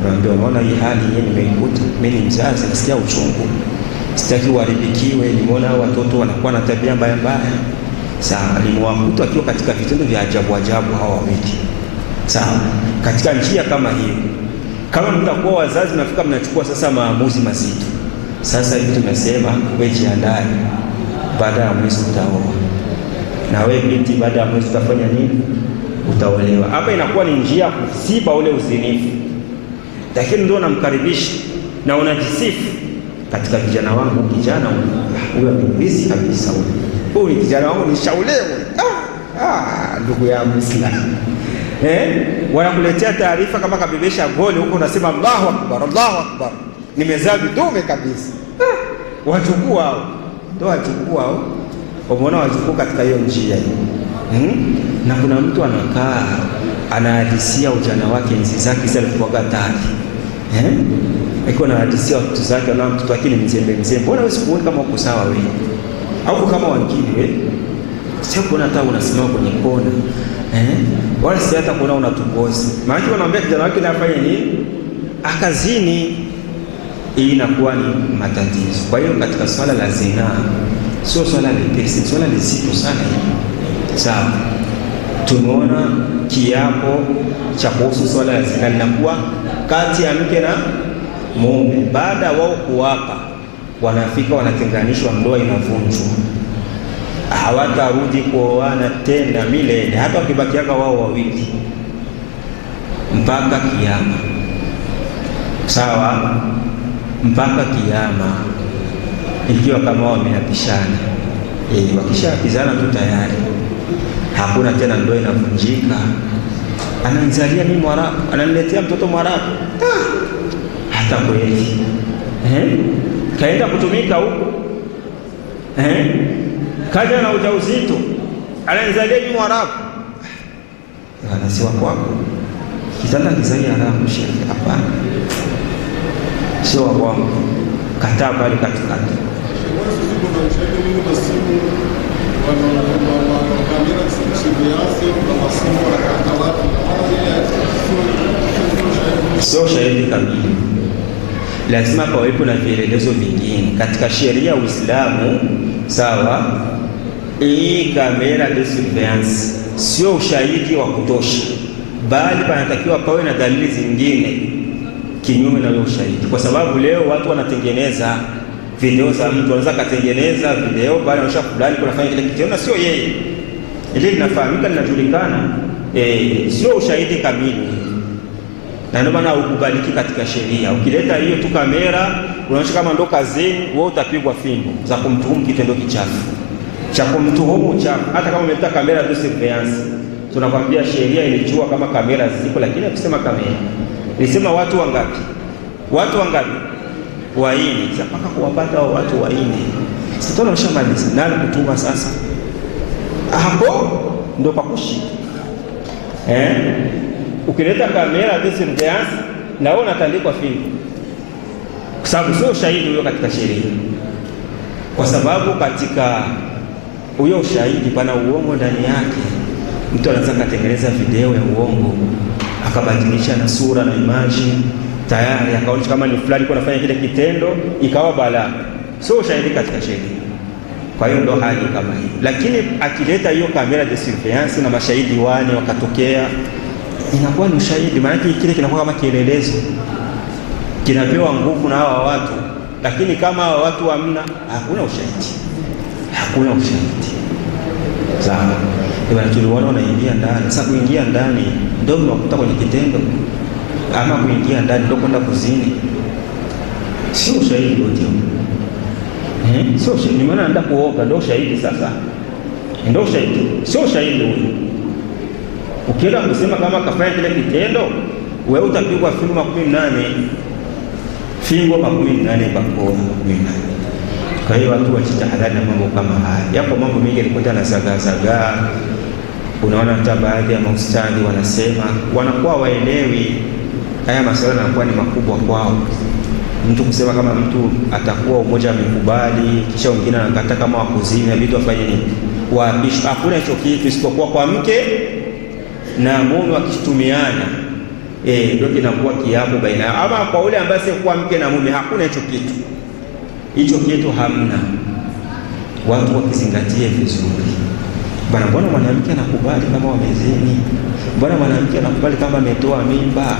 unaambia unaona hii hali yeye nimeikuta, mimi ni mzazi, nasikia uchungu, sitaki uharibikiwe, nimeona watoto wanakuwa na tabia mbaya mbaya. Sawa, alimwakuta akiwa katika vitendo vya ajabu hawa wawili. Sawa, katika njia kama hiyo, kama mtakuwa wazazi mnafika mnachukua sasa maamuzi mazito. Sasa hivi tunasema wewe jiandae, baada ya mwezi utaoa, na wewe binti baada ya mwezi utafanya nini, utaolewa. Hapa inakuwa ni njia kusiba ule uzinifu, lakini ndio unamkaribisha na unajisifu katika vijana wangu, kijana huyu amebisi kabisa, huyu ni kijana wangu, nishaulewe. Ndugu yangu Islam, wanakuletea taarifa kama kabebesha goli huko, unasema Allahu Akbar, Allahu Akbar, nimezaa vidume kabisa. Wachukua hao, ndio wachukua hao. Umeona wajukuu katika hiyo njia hiyo. Na kuna mtu anakaa anahadisia ujana wake, enzi zake zile alikuwa hatari. Iko na hadisia watu zake, na mtoto wake ni mzembe. Mbona wewe sikuoni kama uko sawa wewe? Au kama wengine wewe? Sio kuona hata unasimama kwenye kona. Wala si hata kuona unatukosi. Maana wanaambia kijana wake na afanye nini? Akazini. Hii inakuwa ni matatizo. Kwa hiyo katika swala la zina sio swala lepesi, swala lizito sana hili. Sawa. Tumeona kiapo cha kuhusu swala la zina linakuwa kati ya mke na mume. Baada wao kuwapa, wanafika wanatenganishwa, ndoa inavunjwa. Hawatarudi kuoana tena milele, hata wakibakiaka wao wawili mpaka kiyama. Sawa, mpaka kiyama, ikiwa kama wameapishana. Wakishaapizana tu tayari, hakuna tena ndoa inavunjika. Ananizalia mimi Mwarabu, ananiletea mtoto Mwarabu, hata kweli kaenda kutumika huko, kaja na ujauzito, ananizalia mimi Mwarabu, anasiwa kwako kitanda kizai haramu. Sheikh, hapana, sio wangu, kataa pale katikati. Sio shahidi kamili, lazima pawepo na vielelezo vingine katika sheria ya Uislamu. Sawa, hii kamera de surveillance sio ushahidi wa kutosha, bali panatakiwa pawe na dalili zingine kinyume na ushahidi, kwa sababu leo watu wanatengeneza video za mtu, anaweza katengeneza video bali anaonyesha fulani kunafanya kile kitendo na sio yeye. Ile linafahamika, linajulikana, sio ushahidi kamili, na ndio maana ukubaliki katika sheria. Ukileta hiyo tu kamera unaonyesha kama ndo kazini, wewe utapigwa fimbo za kumtuhumu kitendo kichafu cha kumtuhumu chafu. Hata kama umeleta kamera de surveillance, tunakwambia sheria ilichua kama kamera ziko, lakini hakusema kamera, ilisema watu wangapi? Watu wangapi? Waini. Mpaka kuwapata watu waini, sasa tunashamaliza nani kutuma sasa. Hapo ndo pakushi. Ukileta kamera de surveillance na wewe unatandikwa fimbo, kwa sababu sio ushahidi huyo katika sheria, kwa sababu katika huyo ushahidi pana uongo ndani yake. Mtu anaweza kutengeneza video ya uongo akabadilisha na sura na image, tayari akaonyesha kama ni fulani kwa nafanya kile kitendo, ikawa balaa. Sio ushahidi katika sheria. Kwa hiyo ndo hali kama hii. Lakini akileta hiyo kamera de surveillance na mashahidi wane wakatokea, inakuwa ni ushahidi. Maana kile kinakuwa kama kielelezo, kinapewa nguvu na hawa watu. Lakini kama hawa watu hamna, hakuna ushahidi, hakuna ushahidi. Sawa, ndio tuliona wanaingia ndani. Sasa kuingia ndani ndio unakuta kwenye kitendo, ama kuingia ndani ndio kwenda kuzini, sio ushahidi wote. Sio ushahidi, maana anaenda kuoga ndio ushahidi. Sasa ndio ushahidi, sio ushahidi huyo. Ukienda kusema kama kafanya kile kitendo, wewe utapigwa fimbo 18, fimbo 18 bakora 18. Kwa hiyo watu wajitahadhari na mambo kama haya. Yapo mambo mengi yalikuwa na sagaa. Unaona hata baadhi ya maustadhi wanasema wanakuwa waelewi haya masuala, yanakuwa ni makubwa kwao. Mtu kusema kama mtu atakuwa umoja amekubali, kisha wengine anakataa kama wakuzini, vitu afanye nini? Waapishwe. Hakuna hicho kitu isipokuwa kwa mke na mume wakitumiana, ndio kinakuwa kiapo baina yao. Ama kwa ule ambaye si kwa mke na mume, hakuna hicho kitu. Hicho kitu hamna. Watu wakizingatie vizuri. Bwana, mbona mwanamke anakubali kama wamezini? Mbona mwanamke anakubali kama ametoa mimba?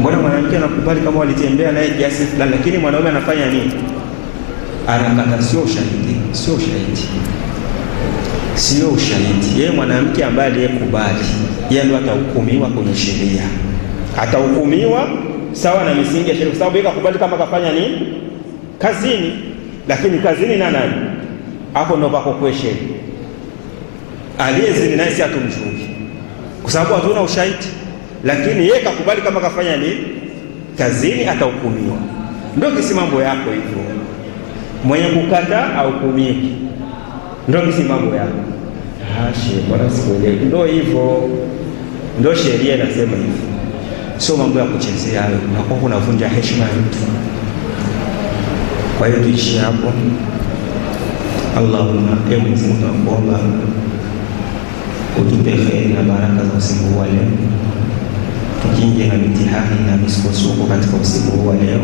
Mbona mwanamke anakubali kama walitembea naye kiasi fulani, lakini mwanaume anafanya nini? Anakata. Sio ushahidi, sio ushahidi, sio ushahidi. Yeye mwanamke ambaye aliyekubali, yeye ndio atahukumiwa kwenye sheria, atahukumiwa sawa na misingi ya sheria, kwa sababu yeye kakubali kama kafanya nini kazini. Lakini kazini na nani? Hapo ndo pako question. Aliyezini naye si atumjui, kwa sababu hatuna ushahidi. Lakini yeye kakubali kama kafanya nini kazini, atahukumiwa. Ndio kisi mambo yako hivyo. Mwenye kukata ahukumiwe, ndio si mambo yako. Bwana sikuelewi. Ndio hivyo, ndio sheria inasema hivyo, sio mambo ya kuchezea hayo, unakuwa unavunja heshima ya mtu. Kwa hiyo tuishi hapo. Allahumma, Mwenyezi Mungu tunakuomba utupe kheri na baraka za usiku huu wa leo, tukinge na mitihani na misukosuko katika usiku huu wa leo.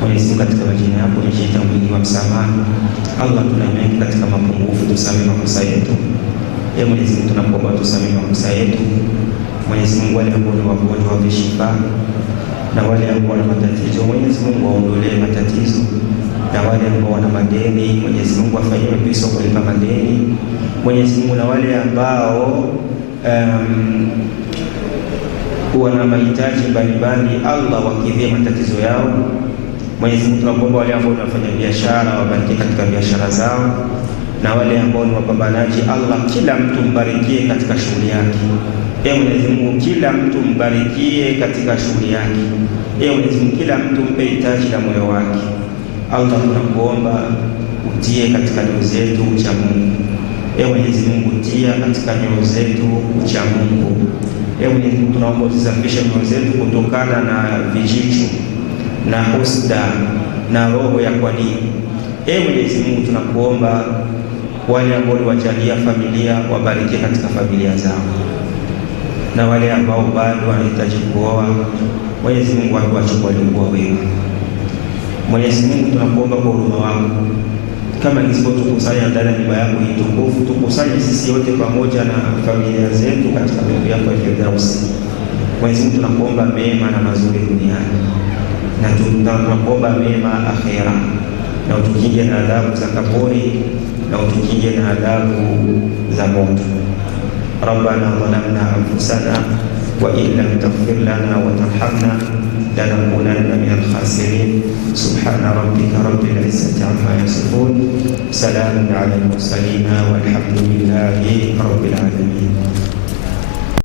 Mwenyezi Mungu, katika majina yako unajiita mwingi wa msamaha. Allah, tunaimani katika mapungufu, tusamehe makosa yetu. Mwenyezi Mungu tunakuomba tusamehe makosa yetu. Mwenyezi Mungu, wale ambao ni wagonjwa wape shifa, na wale ambao wana matatizo Mwenyezi Mungu waondolee matatizo, na wale ambao wana madeni Mwenyezi Mungu afanyie wepesi wa kulipa madeni Mwenyezi Mungu, na wale ambao wana mahitaji mbalimbali Allah wakidhie matatizo yao. Mwenyezi Mungu tunakuomba wale ambao wanafanya biashara wabariki katika biashara zao, na wale ambao ni wapambanaji Allah kila mtu mbarikie katika shughuli yake. Mwenyezi Mungu kila mtu mbarikie katika shughuli yake. Mwenyezi Mungu kila mtu mpe hitaji la moyo wake. Allah tunakuomba utie katika nyoyo zetu ucha Mungu. Mwenyezi Mungu utia katika nyoyo zetu ucha Mungu. Mwenyezi Mungu tunaomba usafishe nyoyo zetu kutokana na vijicho na husda na roho ya kwa nini. Mwenyezi Mungu tunakuomba wale ambao wajalia familia wabariki katika familia zao, na wale ambao bado wanahitaji kuoa Mwenyezi Mungu atuachukue kuoa wewe. Mwenyezi Mungu tunakuomba kwa huruma wako, kama tukusanya ndani ya nyumba yako hii tukufu, tukusanye sisi wote pamoja na familia zetu katika mbingu yako ya Firdausi. Mwenyezi Mungu tunakuomba mema na mazuri duniani, na tunakuomba mema akhera, na utukinge na adhabu za kaburi, na utukinge na adhabu za moto. Rabbana zalamna anfusana wa in lam taghfir lana wa tarhamna lanakunanna minal khasirin. Subhana rabbika rabbil izzati amma yasifun, salamun ala al-mursalin walhamdulillahi rabbil alamin.